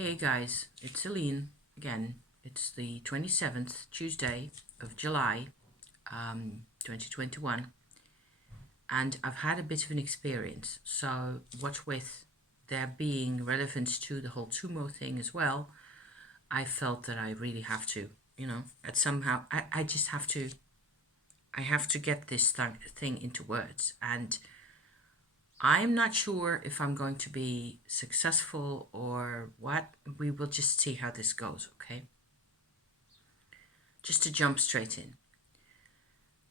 Hey guys, it's Celine again. It's the 27th Tuesday of July, 2021, and I've had a bit of an experience. So, what with there being relevance to the whole Tumo thing as well, I felt that I really have to, at somehow, I just have to, I have to get this thing into words. And I'm not sure if I'm going to be successful or what. We will just see how this goes, okay? Just to jump straight in,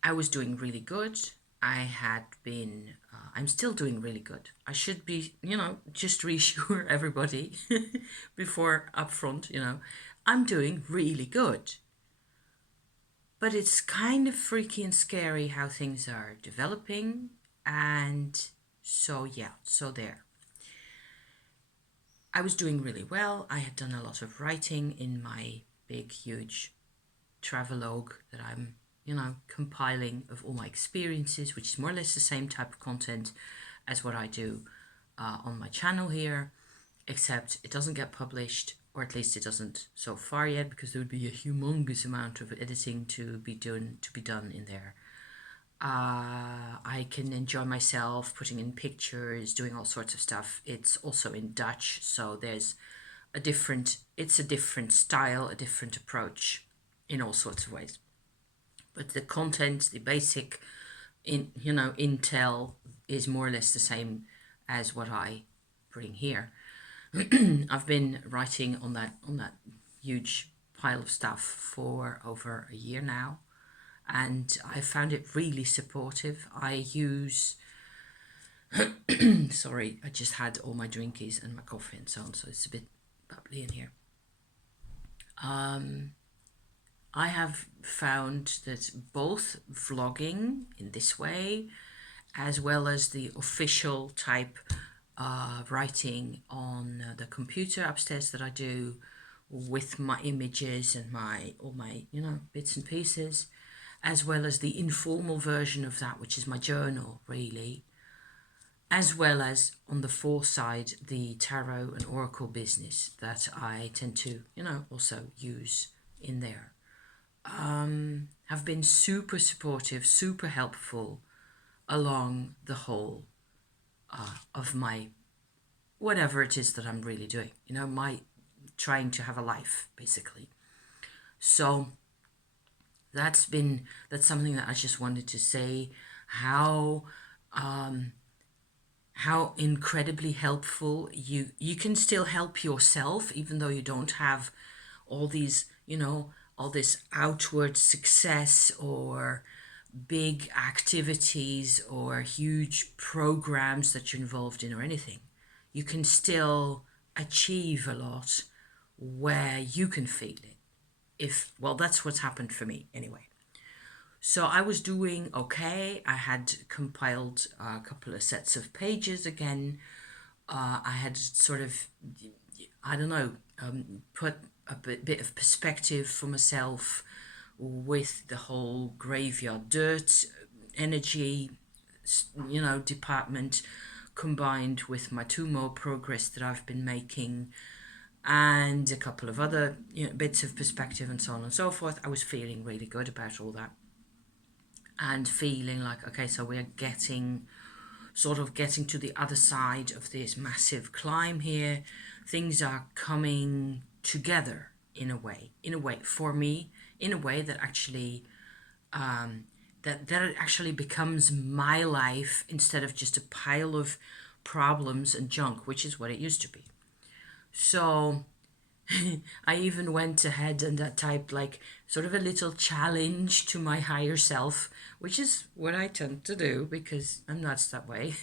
I was doing really good. I had been, I'm still doing really good. I should be, just reassure everybody before upfront, I'm doing really good. But it's kind of freaky and scary how things are developing. And so, yeah, so there. I was doing really well. I had done a lot of writing in my big, huge travelogue that I'm, compiling of all my experiences, which is more or less the same type of content as what I do on my channel here, except it doesn't get published, or at least it doesn't so far yet, because there would be a humongous amount of editing to be done in there. I can enjoy myself putting in pictures, doing all sorts of stuff. It's also in Dutch, so there's it's a different style, a different approach in all sorts of ways. But the content, the basic intel is more or less the same as what I bring here. I've been writing on that huge pile of stuff for over a year now, and I found it really supportive. I use sorry, I just had all my drinkies and my coffee and so on, so it's a bit bubbly in here. I have found that both vlogging in this way, as well as the official type writing on the computer upstairs that I do with my images and all my bits and pieces, as well as the informal version of that, which is my journal really, as well as on the foresight the tarot and oracle business that I tend to also use in there, have been super supportive, super helpful along the whole of my whatever it is that I'm really doing, my trying to have a life basically. So that's something that I just wanted to say, how incredibly helpful you can still help yourself even though you don't have all these all this outward success or big activities or huge programs that you're involved in or anything. You can still achieve a lot where you can feel it. Well, that's what's happened for me anyway. So I was doing okay. I had compiled a couple of sets of pages again. I had sort of, I don't know, put a bit of perspective for myself with the whole graveyard dirt energy, department, combined with my Tumo progress that I've been making, and a couple of other bits of perspective and so on and so forth. I was feeling really good about all that, and feeling like, okay, so we're getting to the other side of this massive climb here. Things are coming together in a way for me, in a way that actually that it actually becomes my life instead of just a pile of problems and junk, which is what it used to be. So I even went ahead and typed like sort of a little challenge to my higher self, which is what I tend to do because I'm nuts that way.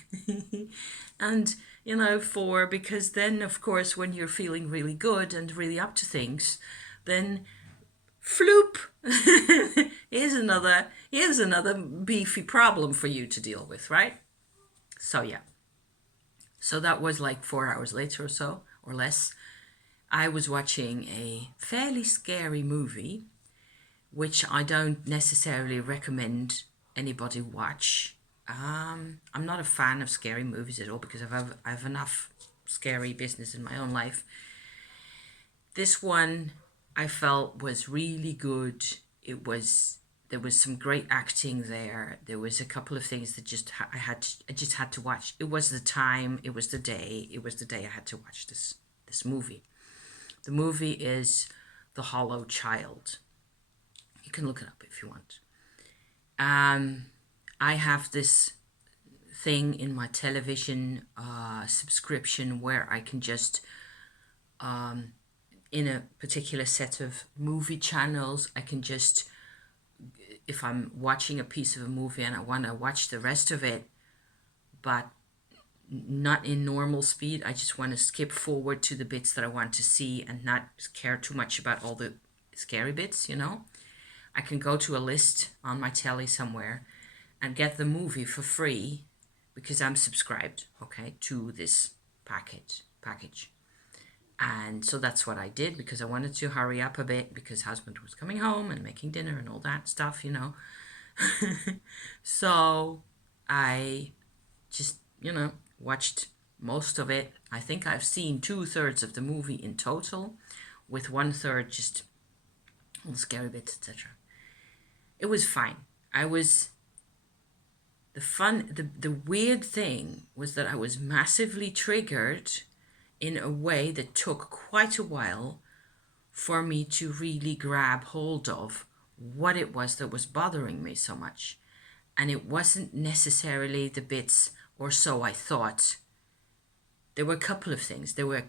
And, because then, of course, when you're feeling really good and really up to things, then floop, here's another beefy problem for you to deal with, right? So, yeah. So that was like 4 hours later or so, or less. I was watching a fairly scary movie, which I don't necessarily recommend anybody watch. I'm not a fan of scary movies at all because I have enough scary business in my own life. This one I felt was really good. There was some great acting there. There was a couple of things that I just had to watch. It was the time, it was the day, I had to watch this movie. The movie is The Hollow Child. You can look it up if you want. I have this thing in my television subscription where I can just in a particular set of movie channels, I can just, if I'm watching a piece of a movie and I want to watch the rest of it, but not in normal speed, I just want to skip forward to the bits that I want to see and not care too much about all the scary bits, you know. I can go to a list on my telly somewhere and get the movie for free because I'm subscribed, okay, to this package. And so that's what I did because I wanted to hurry up a bit because husband was coming home and making dinner and all that stuff, you know. So I just, you know, watched most of it. I think I've seen 2/3 of the movie in total, with 1/3 just all the scary bits, etc. It was fine. The weird thing was that I was massively triggered in a way that took quite a while for me to really grab hold of what it was that was bothering me so much. And it wasn't necessarily the bits, or so I thought. There were a couple of things. There was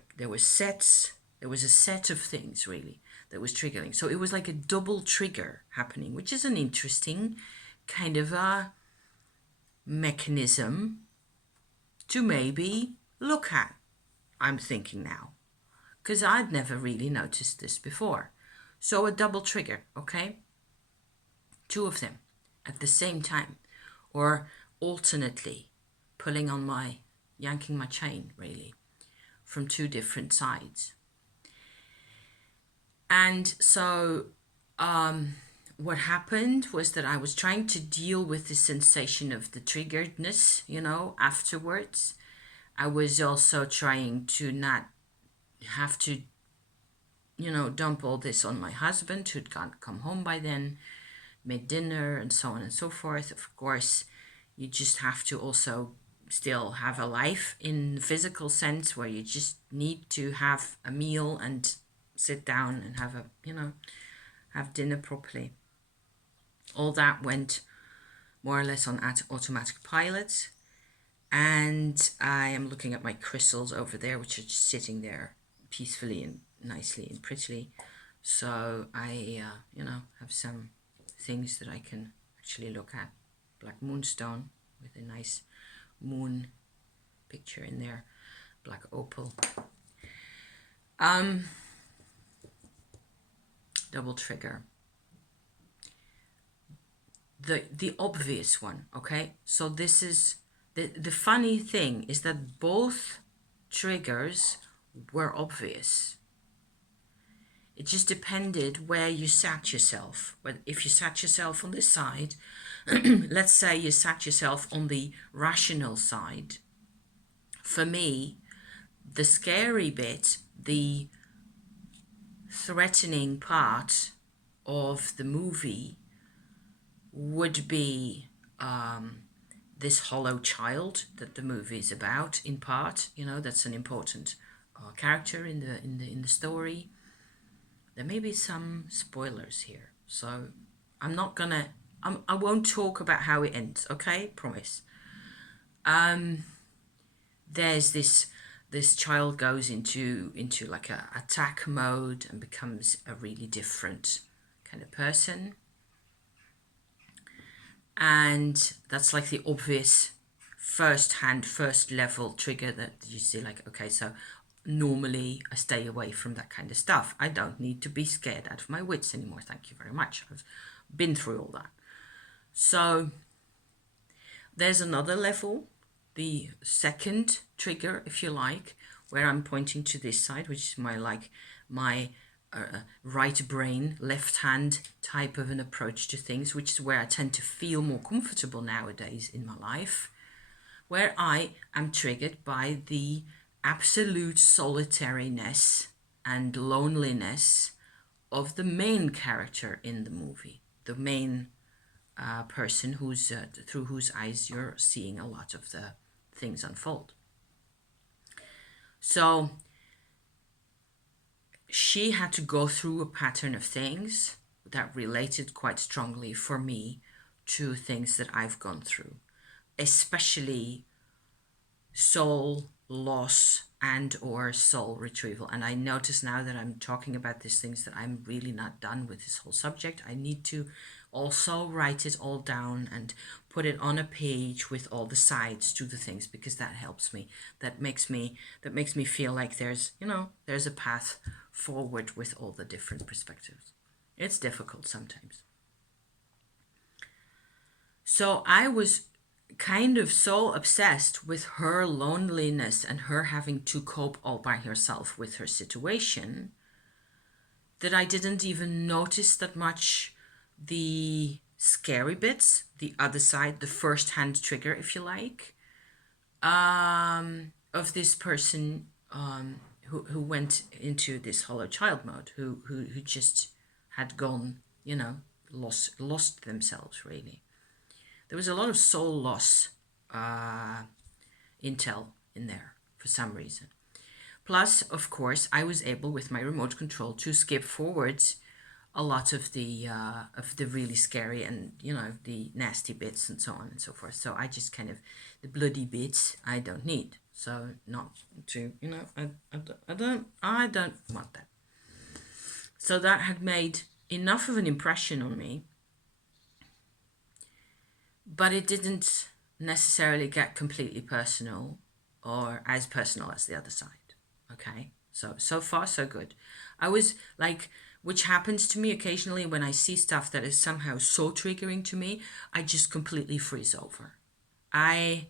a set of things really that was triggering. So it was like a double trigger happening, which is an interesting kind of a mechanism to maybe look at, I'm thinking now, because I'd never really noticed this before. So a double trigger, okay? 2 of them at the same time, or alternately yanking my chain really from 2 different sides. And so what happened was that I was trying to deal with the sensation of the triggeredness, you know, afterwards. I was also trying to not have to, you know, dump all this on my husband, who'd come home by then, made dinner and so on and so forth. Of course, you just have to also still have a life in the physical sense where you just need to have a meal and sit down and have dinner properly. All that went more or less on automatic pilot. And I am looking at my crystals over there, which are just sitting there peacefully and nicely and prettily. So I, have some things that I can actually look at. Black moonstone with a nice moon picture in there. Black opal. Double trigger. The obvious one, okay? So this is the funny thing is that both triggers were obvious. It just depended where you sat yourself. But if you sat yourself on this side, let's say you sat yourself on the rational side. For me, the scary bit, the threatening part of the movie would be this hollow child that the movie is about, in part. You know, that's an important character in the story. There may be some spoilers here, so I won't talk about how it ends, okay? Promise. There's this child goes into like a attack mode and becomes a really different kind of person. And that's like the obvious first level trigger that you see, like, okay, so normally I stay away from that kind of stuff. I don't need to be scared out of my wits anymore. Thank you very much. I've been through all that. So there's another level, the second trigger, if you like, where I'm pointing to this side, which is my right brain, left hand type of an approach to things, which is where I tend to feel more comfortable nowadays in my life, where I am triggered by the absolute solitariness and loneliness of the main character in the movie, the main person who's through whose eyes you're seeing a lot of the things unfold. So she had to go through a pattern of things that related quite strongly for me to things that I've gone through, especially soul loss and or soul retrieval. And I notice now that I'm talking about these things that I'm really not done with this whole subject. I need to also write it all down and put it on a page with all the sides to the things, because that helps me. That makes me feel like there's a path forward with all the different perspectives. It's difficult sometimes. So I was kind of so obsessed with her loneliness and her having to cope all by herself with her situation that I didn't even notice that much the scary bits, the other side, the first-hand trigger, if you like, of this person who went into this hollow child mode, who just had gone, lost themselves, really. There was a lot of soul loss intel in there for some reason. Plus, of course, I was able with my remote control to skip forwards a lot of the really scary and the nasty bits and so on and so forth. So I just kind of, the bloody bits I don't need. So not to I don't want that. So that had made enough of an impression on me, but it didn't necessarily get completely personal or as personal as the other side. Okay, so far so good. I was like, which happens to me occasionally when I see stuff that is somehow so triggering to me, I just completely freeze over. I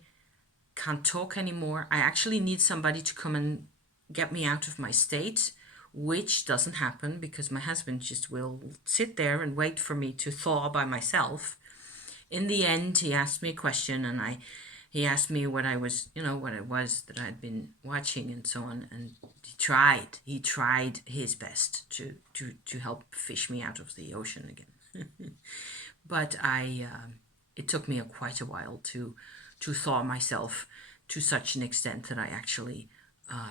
can't talk anymore. I actually need somebody to come and get me out of my state, which doesn't happen because my husband just will sit there and wait for me to thaw by myself. In the end, he asked me a question, and he asked me what it was that I'd been watching and so on, and he tried his best to help fish me out of the ocean again. But it took me quite a while to thaw myself to such an extent that I actually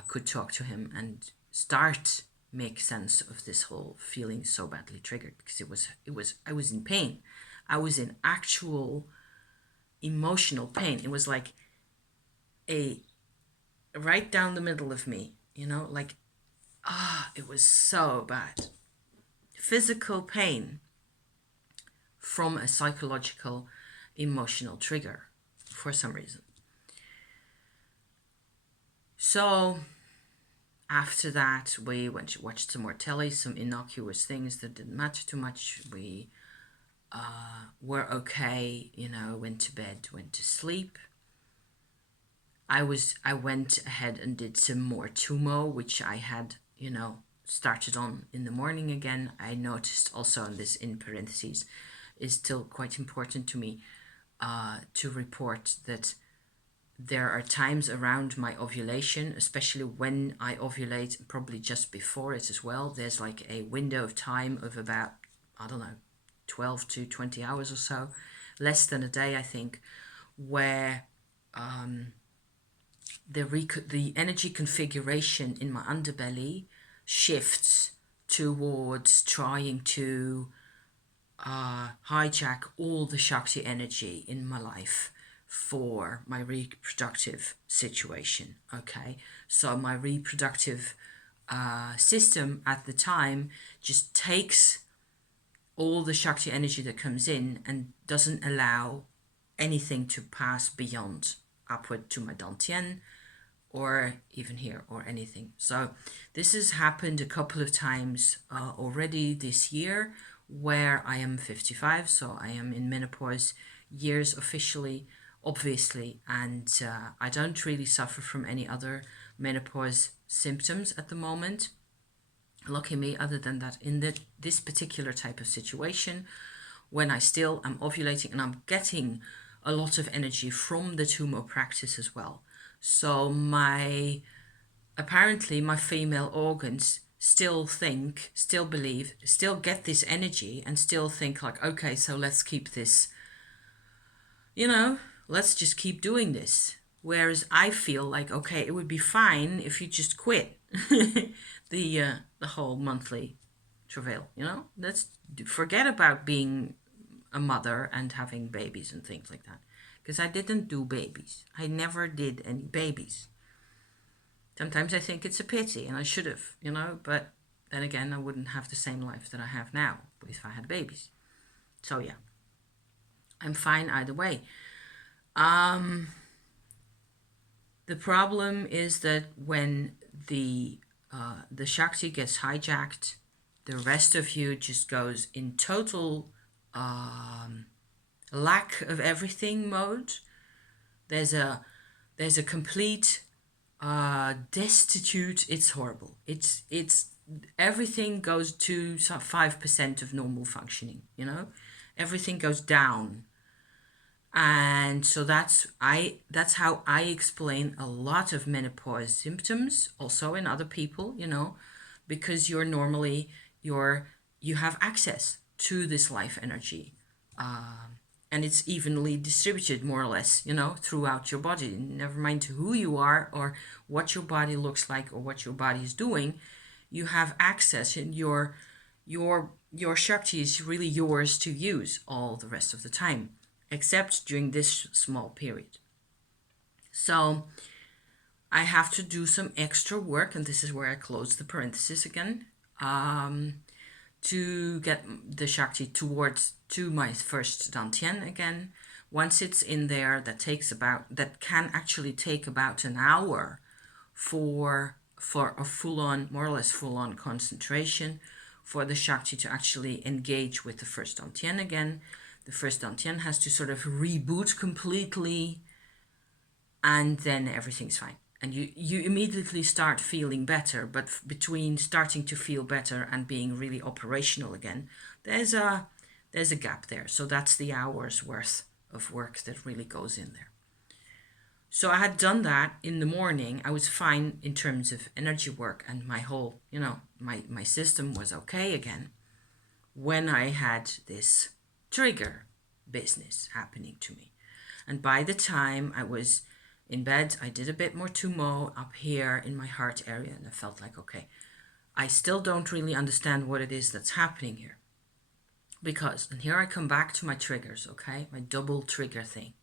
could talk to him and start make sense of this whole feeling so badly triggered, because I was in pain. I was in actual emotional pain. It was like a right down the middle of me, like, it was so bad. Physical pain from a psychological, emotional trigger for some reason. So after that, we went to watch some more telly, some innocuous things that didn't matter too much. We were okay, went to bed, went to sleep. I went ahead and did some more Tumo, which I had, started on in the morning again. I noticed also, and this in parentheses is still quite important to me, to report that there are times around my ovulation, especially when I ovulate, probably just before it as well. There's like a window of time of about, 12 to 20 hours or so, less than a day, I think, where the energy configuration in my underbelly shifts towards trying to hijack all the Shakti energy in my life for my reproductive situation. Okay, so my reproductive system at the time just takes all the Shakti energy that comes in and doesn't allow anything to pass beyond upward to my Dantian or even here or anything. So this has happened a couple of times already this year, where I am 55, so I am in menopause years officially, obviously, and I don't really suffer from any other menopause symptoms at the moment. Lucky me, other than that, in this particular type of situation, when I still am ovulating and I'm getting a lot of energy from the Tumo practice as well. So apparently my female organs still think, still believe, still get this energy and still think like, okay, so let's keep this, let's just keep doing this. Whereas I feel like, okay, it would be fine if you just quit the whole monthly travail, Let's forget about being a mother and having babies and things like that. Because I didn't do babies. I never did any babies. Sometimes I think it's a pity and I should have, but then again, I wouldn't have the same life that I have now if I had babies. So yeah, I'm fine either way. The problem is that when the Shakti gets hijacked, the rest of you just goes in total lack of everything mode. There's a complete destitute. It's horrible. It's everything goes to 5% of normal functioning. Everything goes down. And so that's how I explain a lot of menopause symptoms, also in other people, because you're normally you have access to this life energy, and it's evenly distributed more or less, throughout your body. Never mind who you are or what your body looks like or what your body is doing, you have access, and your Shakti is really yours to use all the rest of the time, except during this small period. So I have to do some extra work, and this is where I close the parenthesis again, to get the Shakti to my first Dantian again. Once it's in there, that can actually take about an hour for a full-on, more or less full-on concentration, for the Shakti to actually engage with the first Dantian again. The first Dantian has to sort of reboot completely, and then everything's fine. And you immediately start feeling better, but between starting to feel better and being really operational again, there's a gap there. So that's the hour's worth of work that really goes in there. So I had done that in the morning. I was fine in terms of energy work, and my whole, my system was okay again, when I had this trigger business happening to me. And by the time I was in bed, I did a bit more Tumo up here in my heart area, and I felt like, okay, I still don't really understand what it is that's happening here. Because, and here I come back to my triggers, okay, my double trigger thing.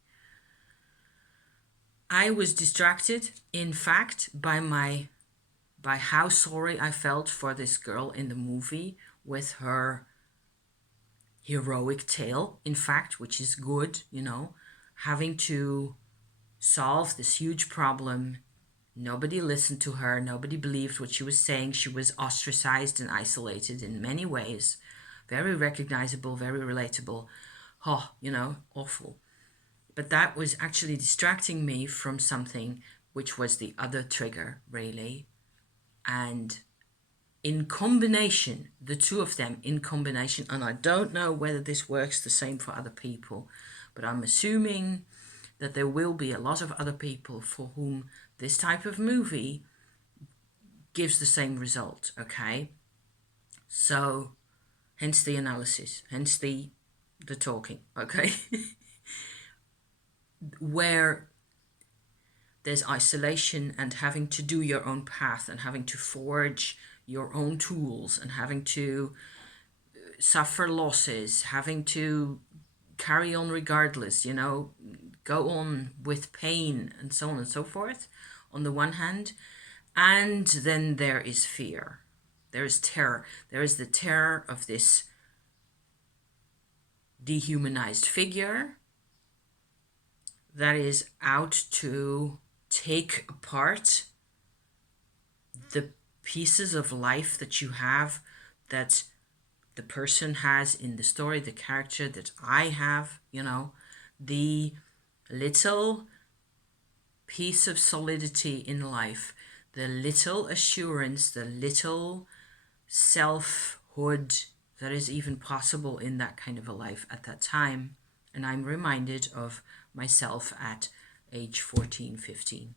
I was distracted, in fact, by how sorry I felt for this girl in the movie with her heroic tale, in fact, which is good, having to solve this huge problem. Nobody listened to her. Nobody believed what she was saying. She was ostracized and isolated in many ways. Very recognizable, very relatable. Awful. But that was actually distracting me from something which was the other trigger, really. And in combination, the two of them in combination, and I don't know whether this works the same for other people, but I'm assuming that there will be a lot of other people for whom this type of movie gives the same result, okay? So, hence the analysis, hence the talking, okay? Where there's isolation and having to do your own path and having to forge your own tools and having to suffer losses, having to carry on regardless, go on with pain and so on and so forth, on the one hand. And then there is fear. There is terror. There is the terror of this dehumanized figure that is out to take apart the pieces of life that you have, that the person has in the story, the character that I have, the little piece of solidity in life, the little assurance, the little selfhood that is even possible in that kind of a life at that time. And I'm reminded of myself at age 14, 15,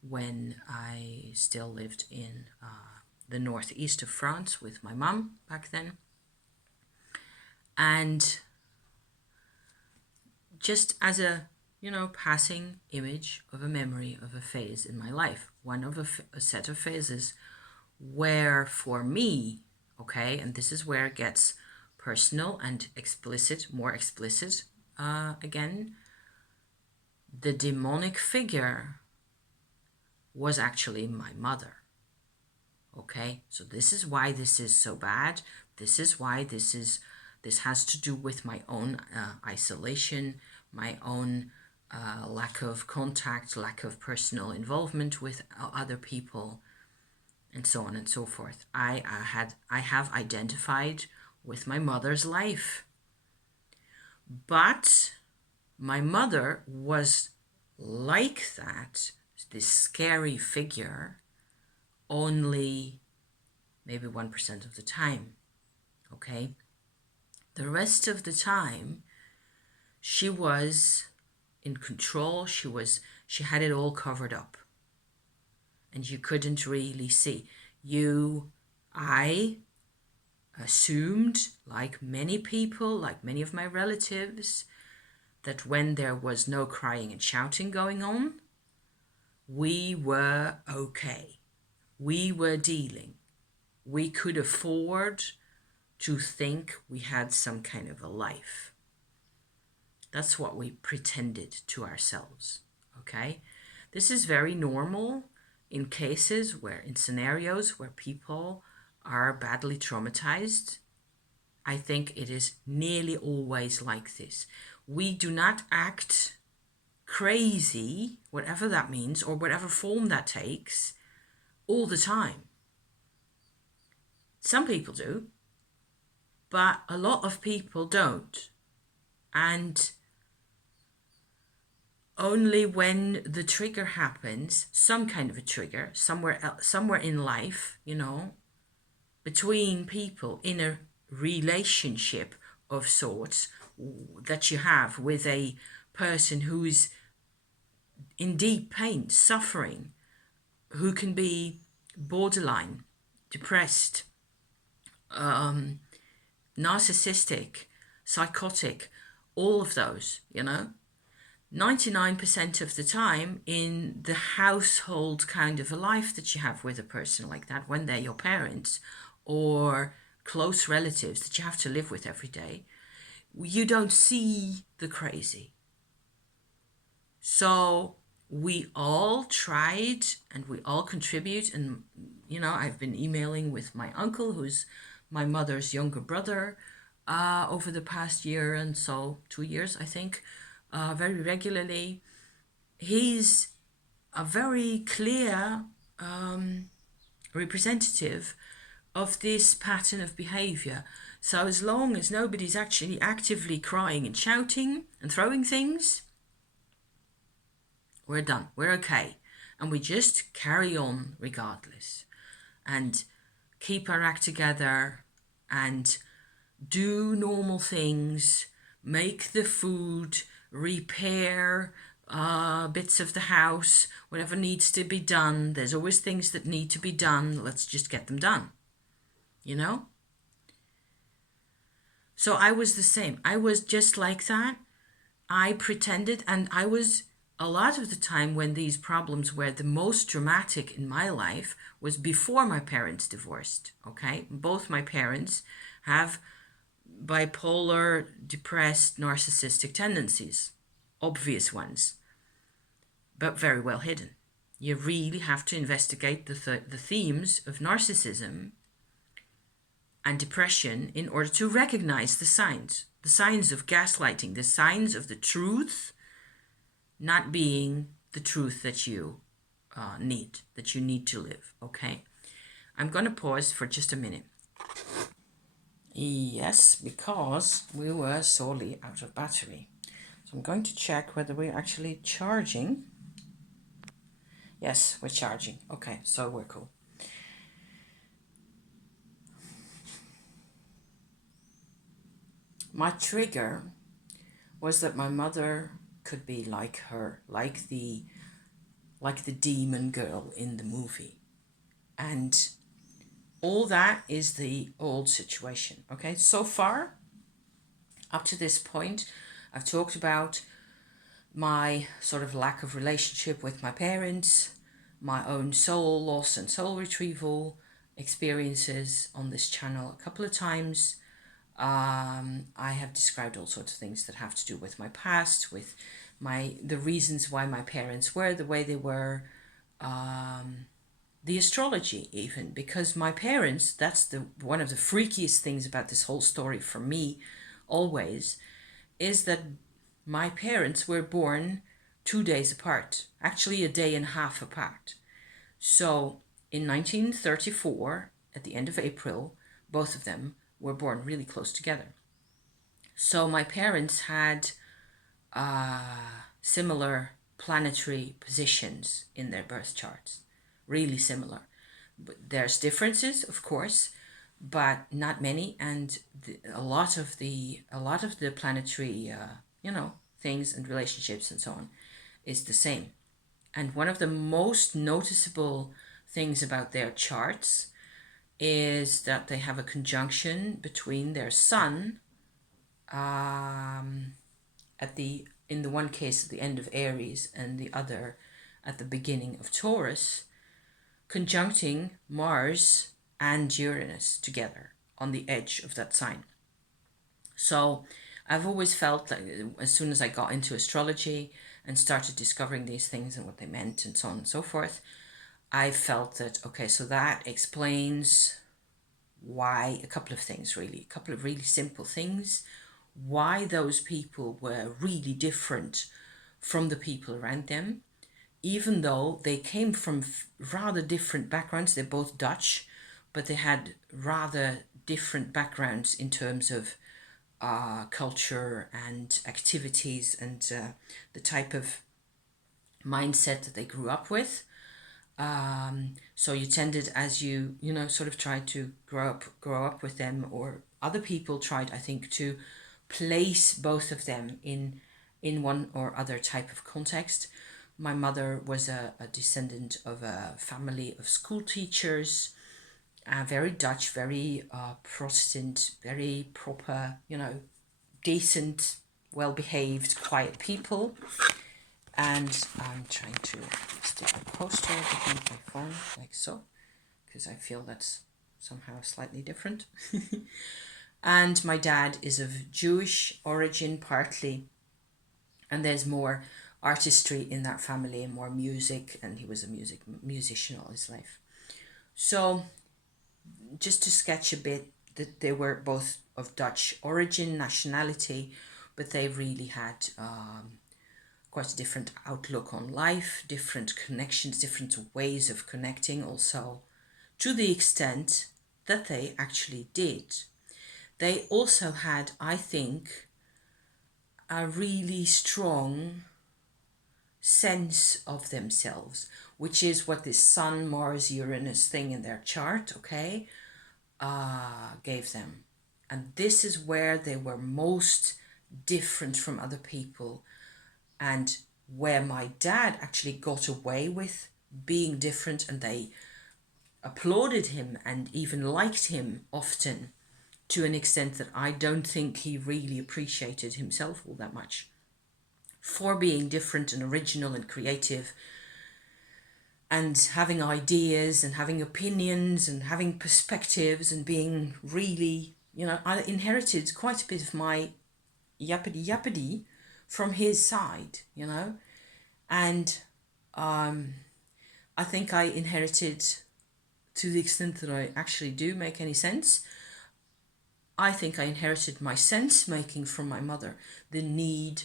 when I still lived in the northeast of France with my mum back then. And just as a, passing image of a memory of a phase in my life, one of a set of phases where for me, okay, and this is where it gets personal and explicit, more explicit again, the demonic figure was actually my mother. Okay, so this is why this is so bad. This is why this has to do with my own isolation, my own lack of contact, lack of personal involvement with other people, and so on and so forth. I have identified with my mother's life, but my mother was like that, this scary figure, only maybe 1% of the time. Okay, the rest of the time she was in control. She had it all covered up, and you couldn't really see. I assumed, like many people, like many of my relatives, that when there was no crying and shouting going on, we were okay. We were dealing. We could afford to think we had some kind of a life. That's what we pretended to ourselves, okay? This is very normal in scenarios where people are badly traumatized. I think it is nearly always like this. We do not act crazy, whatever that means, or whatever form that takes, all the time. Some people do, but a lot of people don't. And only when the trigger happens, some kind of a trigger, somewhere in life, between people in a relationship of sorts that you have with a person who's in deep pain, suffering, who can be borderline, depressed, narcissistic, psychotic, all of those, 99% of the time in the household kind of a life that you have with a person like that, when they're your parents or close relatives that you have to live with every day, you don't see the crazy. So we all tried and we all contribute. And, I've been emailing with my uncle, who's my mother's younger brother, over the past year and so 2 years, I think, very regularly. He's a very clear representative of this pattern of behavior. So as long as nobody's actually actively crying and shouting and throwing things, we're done. We're okay. And we just carry on regardless and keep our act together and do normal things, make the food, repair bits of the house, whatever needs to be done. There's always things that need to be done. Let's just get them done, So I was the same. I was just like that. I pretended, and I was, a lot of the time when these problems were the most dramatic in my life was before my parents divorced, okay? Both my parents have bipolar, depressed, narcissistic tendencies, obvious ones, but very well hidden. You really have to investigate the themes of narcissism and depression in order to recognize the signs of gaslighting, the signs of the truth not being the truth that you need to live, okay? I'm going to pause for just a minute. Yes, because we were sorely out of battery. So I'm going to check whether we're actually charging. Yes, we're charging. Okay, so we're cool. My trigger was that my mother could be like her, like the demon girl in the movie. And all that is the old situation. Okay, so far, up to this point, I've talked about my sort of lack of relationship with my parents, my own soul loss and soul retrieval experiences on this channel a couple of times. I have described all sorts of things that have to do with my past, with the reasons why my parents were the way they were, the astrology even, because my parents, that's the one of the freakiest things about this whole story for me always, is that my parents were born 2 days apart, actually a day and a half apart. So in 1934, at the end of April, both of them were born really close together. So my parents had similar planetary positions in their birth charts, really similar. But there's differences, of course, but not many, and a lot of the planetary, things and relationships and so on, is the same. And one of the most noticeable things about their charts is that they have a conjunction between their sun, in the one case at the end of Aries and the other at the beginning of Taurus, conjuncting Mars and Uranus together on the edge of that sign. So I've always felt like as soon as I got into astrology and started discovering these things and what they meant and so on and so forth, I felt that, okay, so that explains why, a couple of things really, a couple of really simple things, why those people were really different from the people around them, even though they came from rather different backgrounds. They're both Dutch, but they had rather different backgrounds in terms of culture and activities and the type of mindset that they grew up with. So you tended, as you sort of tried to grow up with them, or other people tried, I think, to place both of them in one or other type of context. My mother was a descendant of a family of school teachers, very Dutch, very Protestant, very proper, decent, well-behaved, quiet people. And I'm trying to stick a poster behind my phone, like so, because I feel that's somehow slightly different. And my dad is of Jewish origin, partly, and there's more artistry in that family and more music, and he was a musician all his life. So just to sketch a bit, that they were both of Dutch origin, nationality, but they really had quite a different outlook on life, different connections, different ways of connecting also, to the extent that they actually did. They also had, I think, a really strong sense of themselves, which is what this Sun, Mars, Uranus thing in their chart, okay, gave them. And this is where they were most different from other people, and where my dad actually got away with being different, and they applauded him and even liked him often, to an extent that I don't think he really appreciated himself all that much for being different and original and creative and having ideas and having opinions and having perspectives and being really, I inherited quite a bit of my yappity from his side, and I think I inherited, to the extent that I actually do make any sense, I think I inherited my sense making from my mother, the need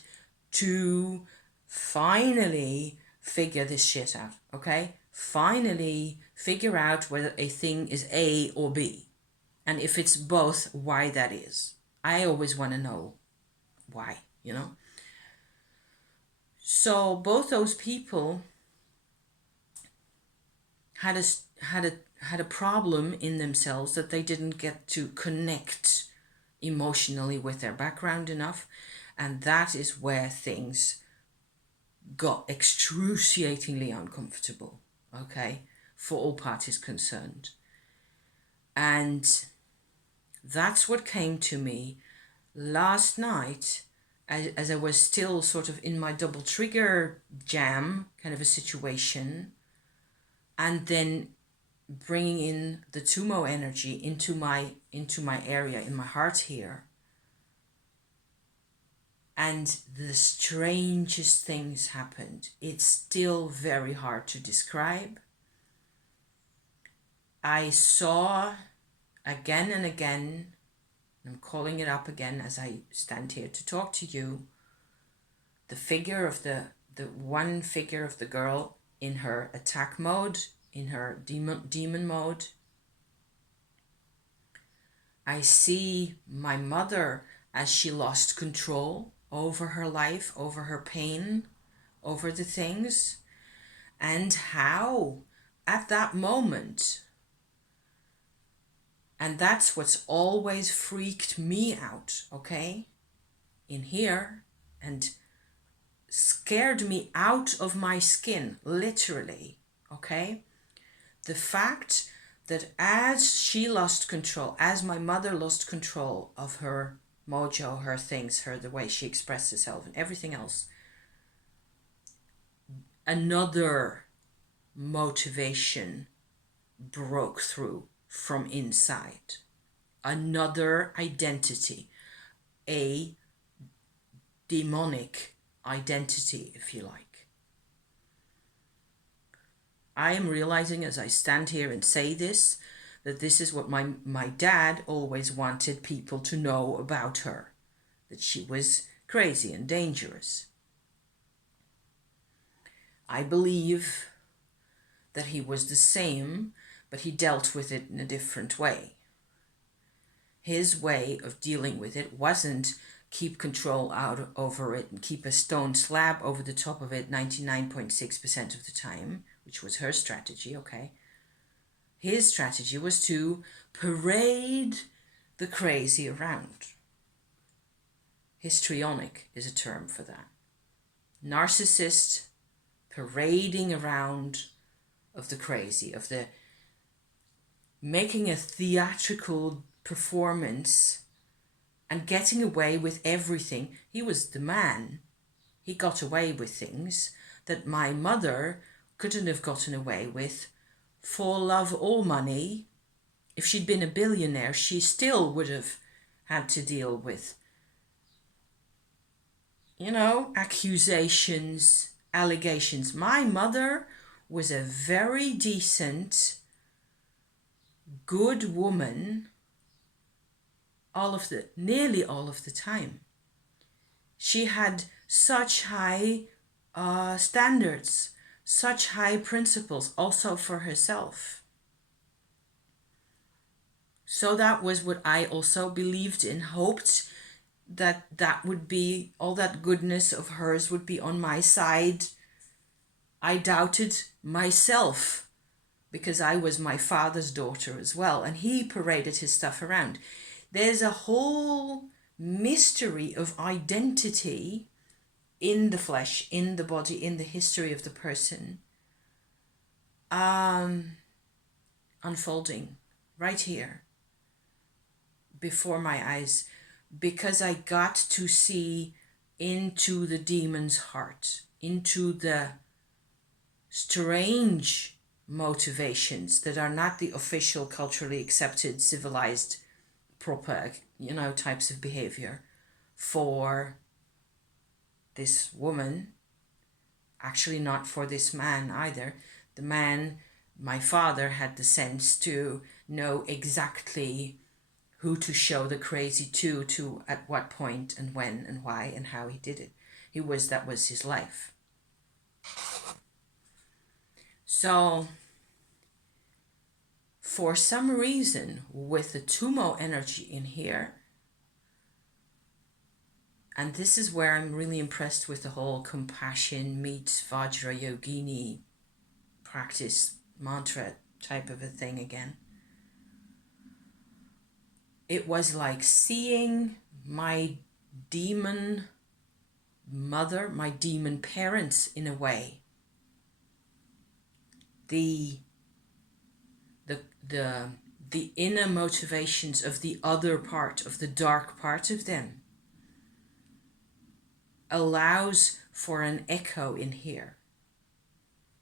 to finally figure this shit out, okay? Finally figure out whether a thing is A or B, and if it's both, why that is. I always want to know why, So both those people had a problem in themselves, that they didn't get to connect emotionally with their background enough, and that is where things got excruciatingly uncomfortable, okay, for all parties concerned. And that's what came to me last night as I was still sort of in my double trigger jam kind of a situation, and then bringing in the Tumo energy into my area in my heart here. And the strangest things happened. It's still very hard to describe. I saw again and again, I'm calling it up again as I stand here to talk to you, the figure of the one figure of the girl in her attack mode, in her demon mode. I see my mother as she lost control over her life, over her pain, over the things, and how at that moment, and that's what's always freaked me out, okay, in here, and scared me out of my skin, literally, okay? The fact that as she lost control, as my mother lost control of her mojo, her things, the way she expressed herself and everything else, another motivation broke through from inside. Another identity, a demonic identity, if you like. I am realizing as I stand here and say this, that this is what my dad always wanted people to know about her, that she was crazy and dangerous. I believe that he was the same, but he dealt with it in a different way. His way of dealing with it wasn't keep control over it and keep a stone slab over the top of it 99.6% of the time, which was her strategy, okay? His strategy was to parade the crazy around. Histrionic is a term for that. Narcissist parading around of the crazy, of the making a theatrical performance and getting away with everything. He was the man. He got away with things that my mother couldn't have gotten away with for love or money. If she'd been a billionaire, she still would have had to deal with, accusations, allegations. My mother was a very decent, good woman nearly all of the time. She had such high standards, such high principles also for herself. So that was what I also believed in, hoped that would be, all that goodness of hers would be on my side. I doubted myself because I was my father's daughter as well, and he paraded his stuff around. There's a whole mystery of identity in the flesh, in the body, in the history of the person, unfolding right here before my eyes, because I got to see into the demon's heart, into the strange motivations that are not the official, culturally accepted, civilized, proper, types of behavior for this woman. Actually, not for this man either. The man, my father, had the sense to know exactly who to show the crazy to at what point and when and why and how he did it. That was his life. So for some reason, with the Tumo energy in here, and this is where I'm really impressed with the whole compassion meets Vajra Yogini practice mantra type of a thing again. It was like seeing my demon mother, my demon parents in a way. The the inner motivations of the other part, of the dark part of them, allows for an echo in here.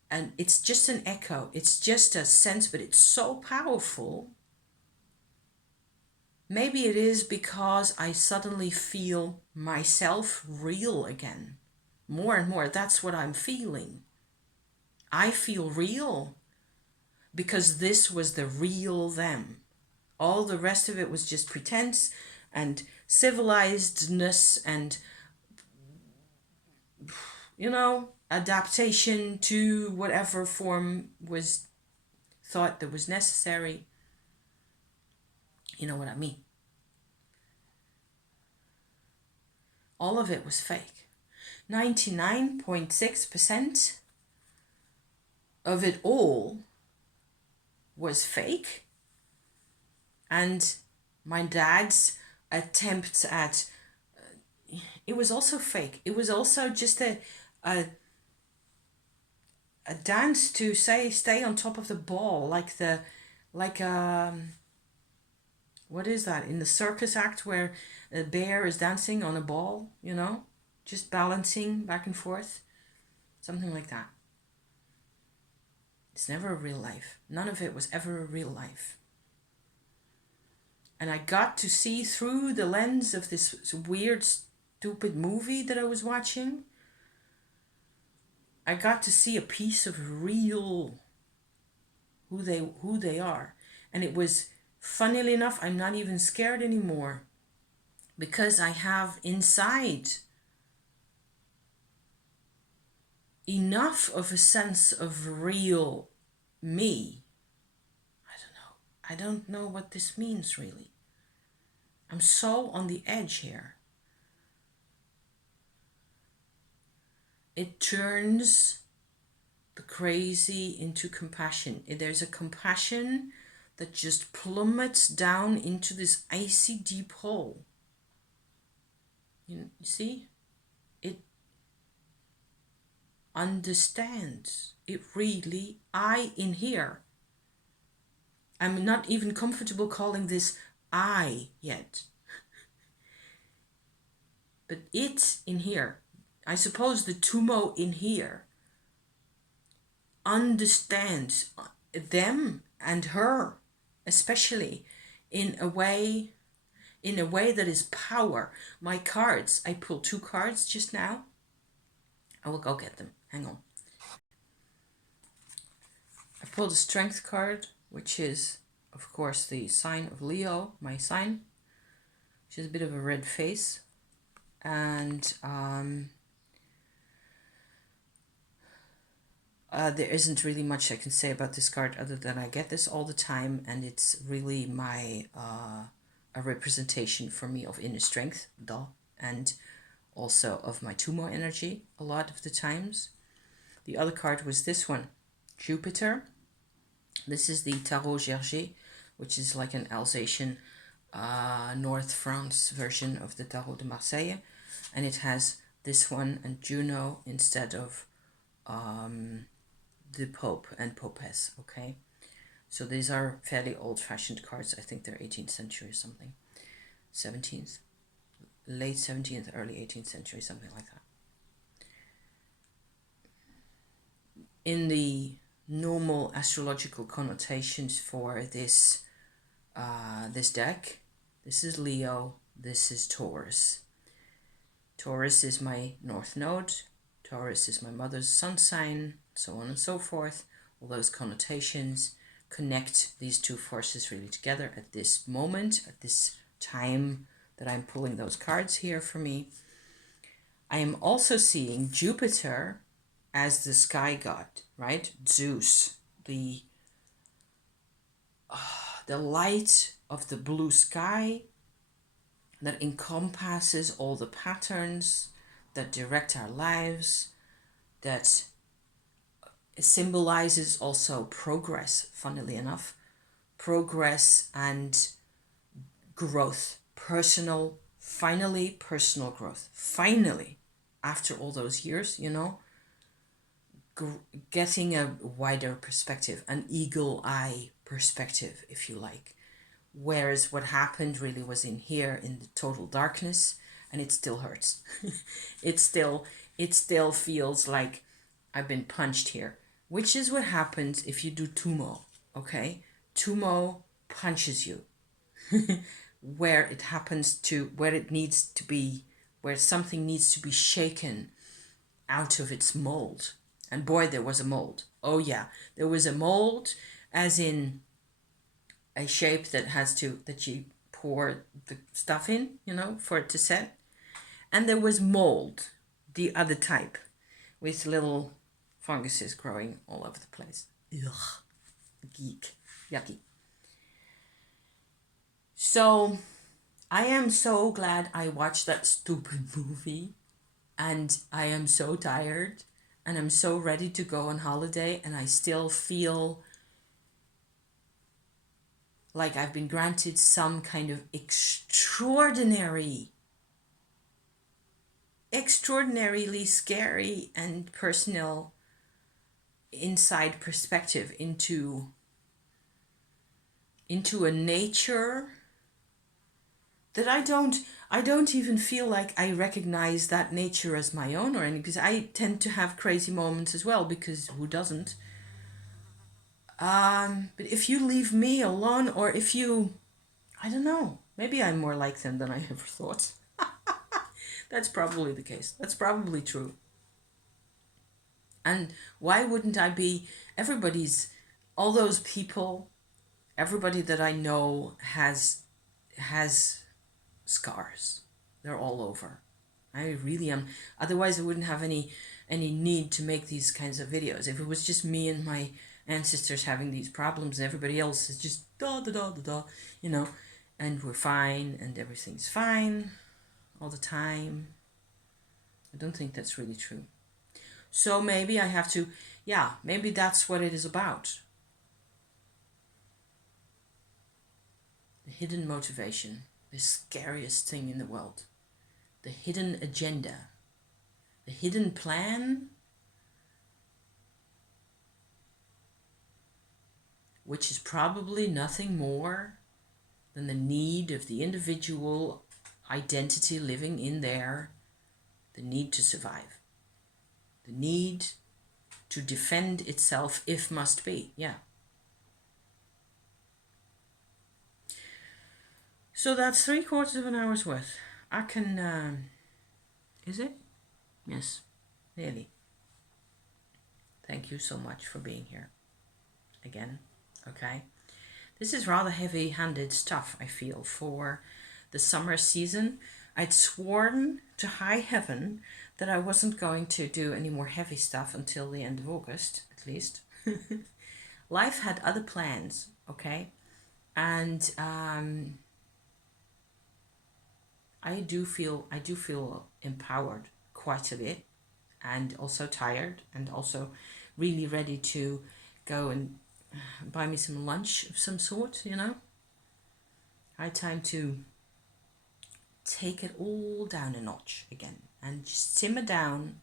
And it's just an echo, it's just a sense, but it's so powerful. Maybe it is because I suddenly feel myself real again. More and more, that's what I'm feeling. I feel real because this was the real them. All the rest of it was just pretense and civilizedness and, adaptation to whatever form was thought that was necessary. You know what I mean? All of it was fake. 99.6% of it all was fake. And my dad's attempts at it was also fake. It was also just a dance to stay on top of the ball, like what is that in the circus act where a bear is dancing on a ball, just balancing back and forth, something like that. It's never a real life. None of it was ever a real life. And I got to see through the lens of this weird, stupid movie that I was watching. I got to see a piece of real who they are. And it was, funnily enough, I'm not even scared anymore because I have inside enough of a sense of real me. I don't know what this means really. I'm so on the edge here. It turns the crazy into compassion. There's a compassion that just plummets down into this icy deep hole. You see? It understands. It really, in here. I'm not even comfortable calling this I yet. But it in here, I suppose the Tumo in here, understands them and her, especially in a way that is power. My cards, I pulled 2 cards just now. I will go get them. Hang on. I pulled a strength card, which is, of course, the sign of Leo, my sign. She has a bit of a red face. And there isn't really much I can say about this card other than I get this all the time, and it's really my a representation for me of inner strength, and also of my Tumo energy a lot of the times. The other card was this one, Jupiter. This is the Tarot Gerger, which is like an Alsatian North France version of the Tarot de Marseille, and it has this one and Juno instead of the Pope and Popes, okay? So these are fairly old-fashioned cards. I think they're 18th century or something. 17th, late 17th, early 18th century, something like that. In the normal astrological connotations for this this deck, this is Leo, this is Taurus. Taurus is my North Node, Taurus is my mother's sun sign, so on and so forth. All those connotations connect these two forces really together at this moment, at this time that I'm pulling those cards here for me. I am also seeing Jupiter as the sky god, right? Zeus, the light of the blue sky that encompasses all the patterns that direct our lives, that symbolizes also progress, funnily enough, progress and growth, finally personal growth, finally, after all those years, getting a wider perspective, an eagle eye perspective, if you like, Whereas what happened really was in here in the total darkness, and it still hurts. it still feels like I've been punched here, which is what happens if you do tumo, okay? Tumo punches you where it happens to, where it needs to be, where something needs to be shaken out of its mold. And boy, there was a mold. Oh yeah, there was a mold, as in a shape that has to, that you pour the stuff in, you know, for it to set. And there was mold, the other type, with little funguses growing all over the place. Ugh, geek, yucky. So I am so glad I watched that stupid movie, and I am so tired, and I'm so ready to go on holiday, and I still feel like I've been granted some kind of extraordinarily scary and personal inside perspective into a nature that I don't even feel like I recognize that nature as my own or anything, because I tend to have crazy moments as well, because who doesn't? But if you leave me alone, or if you, I don't know, maybe I'm more like them than I ever thought. That's probably the case. That's probably true. And why wouldn't I be? All those people, everybody that I know has scars. They're all over. I really am. Otherwise, I wouldn't have any need to make these kinds of videos. If it was just me and my ancestors having these problems, and everybody else is just da da da da da, you know, and we're fine and everything's fine all the time. I don't think that's really true. So maybe I have to, yeah, maybe that's what it is about. The hidden motivation, the scariest thing in the world. The hidden agenda, the hidden plan, which is probably nothing more than the need of the individual identity living in there, the need to survive, the need to defend itself if must be, yeah. So that's 3/4 of an hour's worth. I can, is it? Yes, nearly. Thank you so much for being here again, okay? This is rather heavy-handed stuff, I feel, for the summer season. I'd sworn to high heaven that I wasn't going to do any more heavy stuff until the end of August, at least. Life had other plans, okay? And I do feel empowered quite a bit, and also tired, and also really ready to go and buy me some lunch of some sort, you know. High time to take it all down a notch again and just simmer down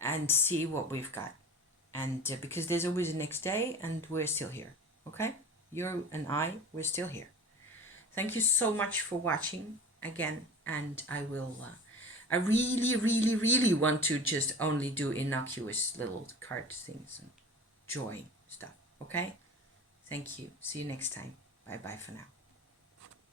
and see what we've got. And because there's always a next day, and we're still here, okay? You and I, we're still here. Thank you so much for watching again, and I will, I really, really, really want to just only do innocuous little card things and joy stuff, okay? Thank you. See you next time. Bye-bye for now.